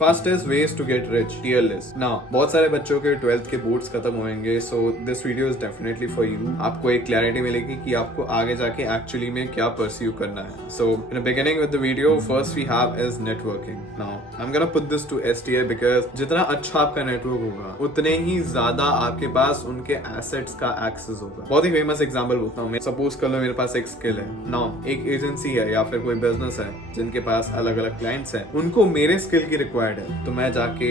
Fastest ways to get rich tier list. Now बहुत सारे बच्चों के 12th के बोर्ड्स खत्म होंगे, so this video is definitely for you. आपको एक क्लैरिटी मिलेगी कि आपको आगे जाके एक्चुअली में क्या परस्यू करना है। So in the beginning with the video first we have is networking. Now I am gonna put this to S tier because जितना अच्छा आपका नेटवर्क होगा उतने ही ज्यादा आपके पास उनके एसेट्स का एक्सेस होगा। बहुत ही फेमस एग्जांपल बोलता हूँ मैं। सपोज कर लो मेरे पास एक स्किल है। नाउ एक एजेंसी है या फिर कोई बिजनेस है जिनके पास अलग अलग क्लाइंट्स हैं, उनको मेरे स्किल की रिक्वायर्ड है, तो मैं जाके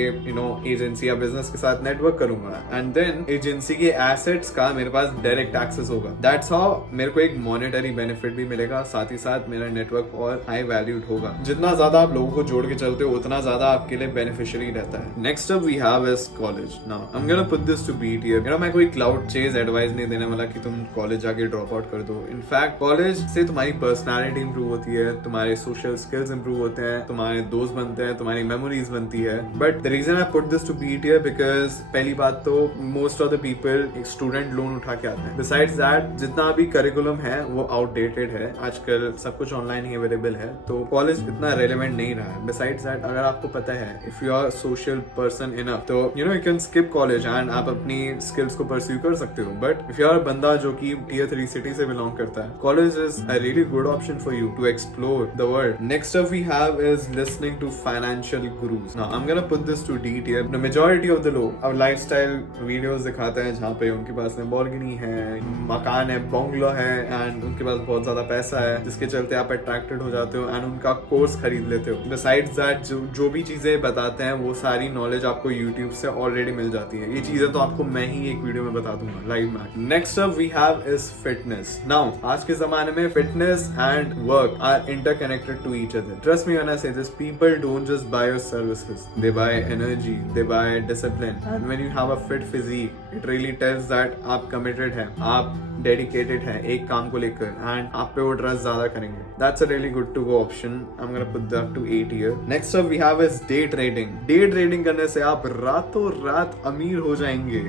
एजेंसी या बिजनेस के साथ नेटवर्क करूंगा एंड देन एजेंसी के एसेट्स का मेरे पास डायरेक्ट एक्सेस होगा। दैट्स हाउ मेरे को एक मॉनेटरी बेनिफिट भी मिलेगा, साथ ही साथ मेरा नेटवर्क और हाई वैल्यूड होगा। जितना ज्यादा आप लोगों को जोड़ के चलते हो उतना ज्यादा आपके लिए बेनिफिशियरी रहता है। Next up we have is college. Now I am gonna put this to B tier here. मैं कोई क्लाउड चेज एडवाइस नहीं देने वाला कि तुम कॉलेज जाके ड्रॉप आउट कर दो। इनफैक्ट कॉलेज से तुम्हारी पर्सनैलिटी इंप्रूव होती है, तुम्हारे सोशल स्किल्स इंप्रूव होते हैं, तुम्हारे दोस्त बनते हैं, तुम्हारी मेमोरीज बनती है। But the reason I put this to B tier here because पहली बात तो मोस्ट ऑफ द पीपल एक स्टूडेंट लोन उठा के आते हैं। बिसाइड्स दैट जितना भी करिकुलम है वो आउटडेटेड है, आजकल सब कुछ ऑनलाइन ही अवेलेबल है, तो कॉलेज इतना रेलेवेंट नहीं रहा है। बिसाइड्स दैट अगर आपको पता है if you are social person enough तो you can skip college and आप अपनी स्किल्स को परस्यू कर सकते हो। बट इफ यू आर बंदा जो कि टियर 3 सिटी से बिलोंग करता है, college is a really good option for you to explore the world. Next up we have is listening to financial gurus. Now I am gonna put this to D tier. The majority of the लोग अब lifestyle videos दिखाते हैं जहाँ पे उनके पास Lamborghini है, मकान है, बंगलो है एंड उनके पास बहुत ज्यादा पैसा है, जिसके चलते आप अट्रैक्टेड हो जाते हो एंड उनका कोर्स खरीद लेते हो। बिसाइड्स दैट जो भी चीजें बताते हैं वो सारी नॉलेज आपको यूट्यूब से ऑलरेडी मिल जाती है। ये चीजें तो आपको मैं ही एक वीडियो में बता दूंगा लाइव में। Next up we have is fitness. Now आज के जमाने में fitness and work are interconnected to each other. Trust me when I say this, people don't just buy your services, they buy energy, they buy discipline, and when you have a fit physique it really tells that आप committed हैं, आप dedicated हैं एक काम को लेकर and आप पे वो ट्रस्ट ज्यादा करेंगे। That's a really good to go option. I'm gonna put that to 8 here. Next up we have is day trading. Day trading करने से आप रातों रात अमीर हो जाएंगे।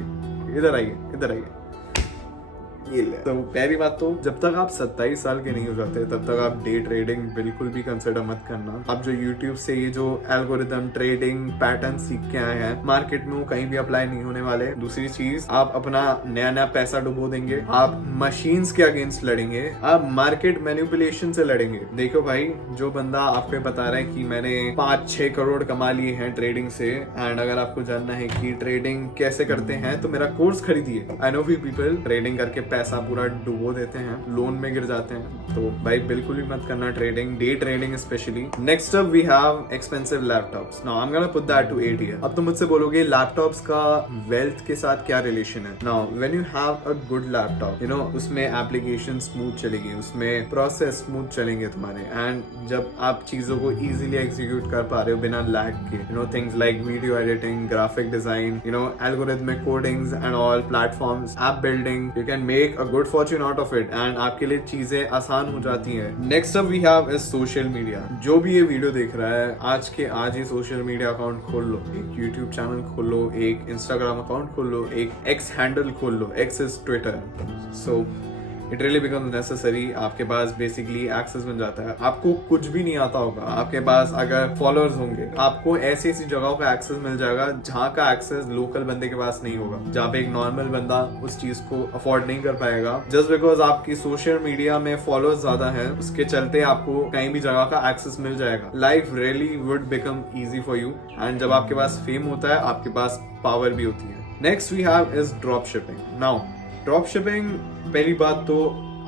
इधर आइए, इधर आइए। तो पहली बात तो जब तक आप 27 साल के नहीं हो जाते तब तक आप डे ट्रेडिंग बिल्कुल भी कंसिडर मत करना। आप जो YouTube से ये जो एल्गोरिथम ट्रेडिंग पैटर्न सीख के आए हैं मार्केट में, वो कहीं भी अप्लाई नहीं होने वाले। दूसरी चीज, आप अपना नया नया पैसा डुबो देंगे, आप मशीन्स के अगेंस्ट लड़ेंगे, आप मार्केट मैनिपुलेशन से लड़ेंगे। देखो भाई, जो बंदा आपको बता रहा है कि मैंने 5-6 करोड़ कमा लिए हैं ट्रेडिंग से, एंड अगर आपको जानना है कि ट्रेडिंग कैसे करते हैं तो मेरा कोर्स खरीदिए। I know we people trading करके पैसा पूरा डुबो देते हैं, लोन में गिर जाते हैं, तो भाई बिल्कुल भी मत करना trading, day trading specially. Next up we have expensive laptops. Now I am gonna put that to 8 here। अब तुम मुझसे बोलोगे लैपटॉप्स का वेल्थ के साथ क्या रिलेशन है। Now when you have a good laptop, उसमें एप्लीकेशन स्मूथ चलेगी, उसमें प्रोसेस स्मूथ चलेंगे तुम्हारे, एंड जब आप चीजों को इजीली एग्जीक्यूट कर पा रहे हो बिना लैग के, things like video editing, graphic design, algorithmic codings and all platforms, app building, you can make a good fortune out of it and आपके लिए चीजें आसान हो जाती हैं। Next up we have is social media। जो भी ये वीडियो देख रहा है आज के आज ही सोशल मीडिया अकाउंट खोल लो, एक YouTube चैनल खोल लो, एक Instagram अकाउंट खोल लो, एक X हैंडल खोल लो। X is Twitter। So it really becomes necessary. आपके पास बेसिकली एक्सेस बन जाता है। आपको कुछ भी नहीं आता होगा, आपके पास अगर फॉलोअर्स होंगे, आपको ऐसी ऐसी जगहों का एक्सेस मिल जाएगा जहाँ का एक्सेस लोकल बंदे के पास नहीं होगा, जहाँ पे एक नॉर्मल बंदा उस चीज को अफोर्ड नहीं कर पाएगा। जस्ट बिकॉज आपकी सोशल मीडिया में फॉलोअर्स ज्यादा है, उसके चलते आपको कहीं भी जगह का एक्सेस मिल जाएगा। Life really would become easy for you, and जब आपके पास फेम होता है आपके पास पावर भी होती है। Next we have is drop shipping. Now drop shipping पहली बात तो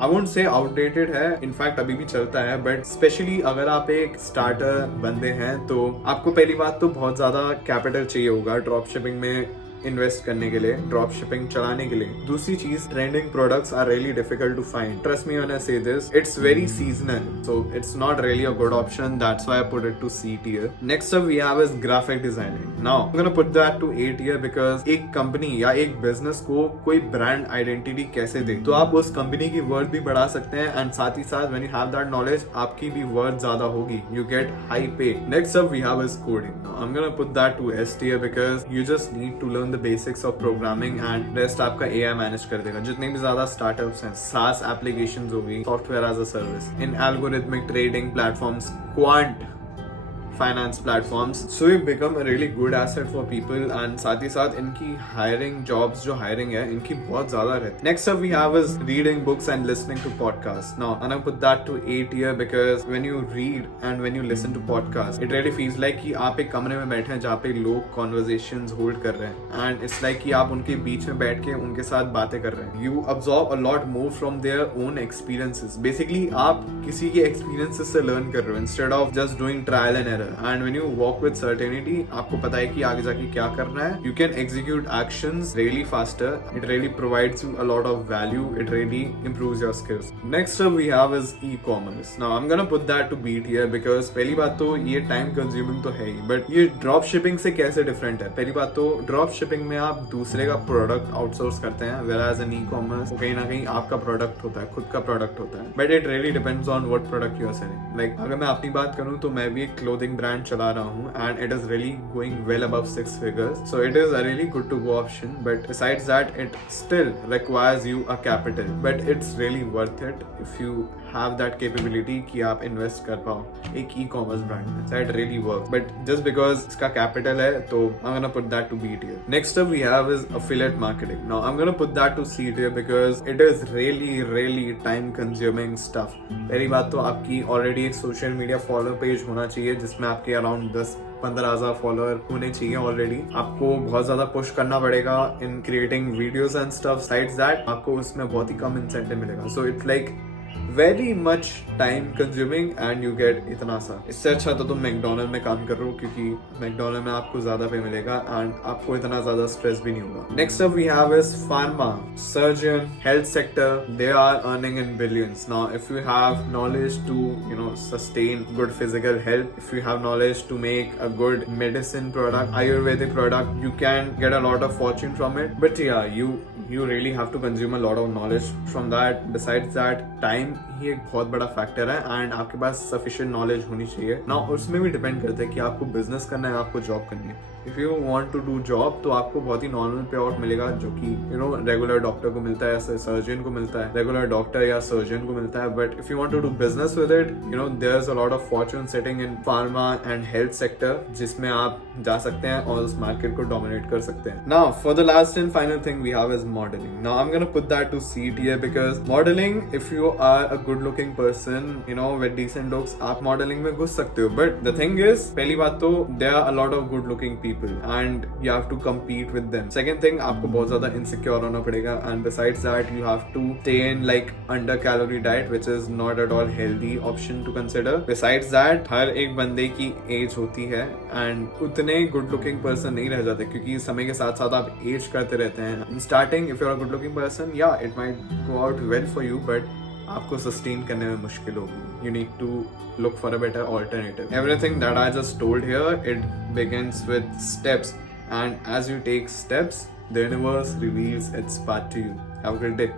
आई वोंट से आउटडेटेड है, इनफैक्ट अभी भी चलता है, बट स्पेशली अगर आप एक स्टार्टर बंदे हैं तो आपको पहली बात तो बहुत ज्यादा कैपिटल चाहिए होगा ड्रॉप शिपिंग में इन्वेस्ट करने के लिए, ड्रॉप शिपिंग चलाने के लिए। दूसरी चीज, trending products are really difficult to find. Trust me when I say this, it's very seasonal, so it's not really a good option. That's why I put it to C tier। Next up we have is graphic designing. Now I am gonna put that to 8 tier because एक company या एक business को कोई brand identity कैसे दे, तो आप उस company की वर्थ भी बढ़ा सकते हैं, एंड साथ ही साथ when you have that knowledge आपकी भी वर्थ ज्यादा होगी, you get high pay. Next up we have is coding. I am gonna put that to S tier because you just need to learn the basics of programming and rest आपका AI manage कर देगा। जितने भी ज्यादा startups हैं, SaaS applications होगी, software as a service, in algorithmic trading platforms, quant finance platforms. So you become a really good asset for people, and साथ ही साथ इनकी hiring jobs जो hiring है इनकी बहुत ज़्यादा रहती है. Next up we have is reading books and listening to podcasts. Now I'm gonna put that to 8 here because when you read and when you listen to podcasts, it really feels like कि आप एक कमरे में बैठे हैं जहाँ पे लोग conversations hold कर रहे हैं, and it's like कि आप उनके बीच में बैठ के उनके साथ बातें कर रहे हैं. You absorb a lot more from their own experiences. Basically आप किसी के experiences से learn कर रहे हो instead of just doing trial and error. And when you walk with certainty, आपको पता है कि आगे जाके क्या करना है. You can execute actions really faster. It really provides you a lot of value. It really improves your skills. Next up we have is e-commerce. Now I'm gonna put that to beat here because पहली बात तो ये time consuming तो है ही, but ये drop shipping से कैसे different है? पहली बात तो drop shipping में आप दूसरे का product outsource करते हैं, whereas in e-commerce कहीं ना कहीं आपका product होता है, खुद का product होता है. But it really depends on what product you are selling. Like अगर मैं अपनी बात करूँ तो मैं भी एक clothing brand चला रहा हूँ and it is really going well above 6 figures. So it is a really good to go option. But besides that, it still requires you a capital. But it's really worth it if you have that capability कि आप invest कर पाओ एक e-commerce brand में. So it really works. But just because इसका capital है तो I'm gonna put that to B tier. Next up we have is affiliate marketing. Now I'm gonna put that to C tier because it is really time consuming stuff. पहली बात तो आपकी already एक social media follow page होना चाहिए जिसमें आपके around 10-15,000 follower होने चाहिए ऑलरेडी. आपको बहुत ज्यादा पुश करना पड़ेगा in creating videos and stuff. Sides that आपको उसमें बहुत ही कम इंसेंटिव मिलेगा. So it's like very much time consuming and you get इतना सा. इससे अच्छा तो तुम मैकडोनल्ड में काम कर रहे हो क्योंकि मैकडोनल्ड में आपको ज्यादा पे मिलेगा एंड आपको इतना ज्यादा स्ट्रेस भी नहीं होगा. Next up we have is pharma, surgeon, health sector. They are earning in billions. Now if you have knowledge to sustain good physical health, if you have knowledge to make a good medicine product, ayurvedic product, you can get a lot of fortune from it. But yeah, you really have to consume a lot of knowledge from that. Besides that, time ही एक बहुत बड़ा factor है and आपके पास sufficient knowledge होनी चाहिए ना. उसमें भी डिपेंड करता है कि आपको बिजनेस करना है, आपको जॉब करनी है. If you want to do job तो आपको बहुत ही नॉर्मल पे आउट मिलेगा जो कि रेगुलर डॉक्टर को मिलता है, सर्जन को मिलता है, रेगुलर डॉक्टर या सर्जन को मिलता है. But if you want to do business with it, there is a lot of fortune sitting in pharma and health sector जिसमें आप जा सकते हैं और उस मार्केट को डोमिनेट कर सकते हैं. Now for the last and final thing we have is modelling. Now I am gonna put that to C tier because modeling, if you are a good looking person, with decent looks, आप modeling में घुस सकते हो. But the thing is, पहली बात तो there are a lot of good looking people and you have to compete with them. Second thing, आपको बहुत ज्यादा insecure होना पड़ेगा and besides that you have to stay in like under calorie diet which is not at all healthy option to consider. Besides that, हर एक बंदे की as होती है and उतने good looking person नहीं रह जाते क्योंकि समय के साथ साथ आप एज करते रहते हैं. In starting, if you're a good looking person, yeah, it might go out well for you, but आपको सस्टेन करने में मुश्किल होगी. You need to look for a better alternative. Everything that I just told here, it begins with steps, and as you take steps, the universe reveals its path to you. Have a great day.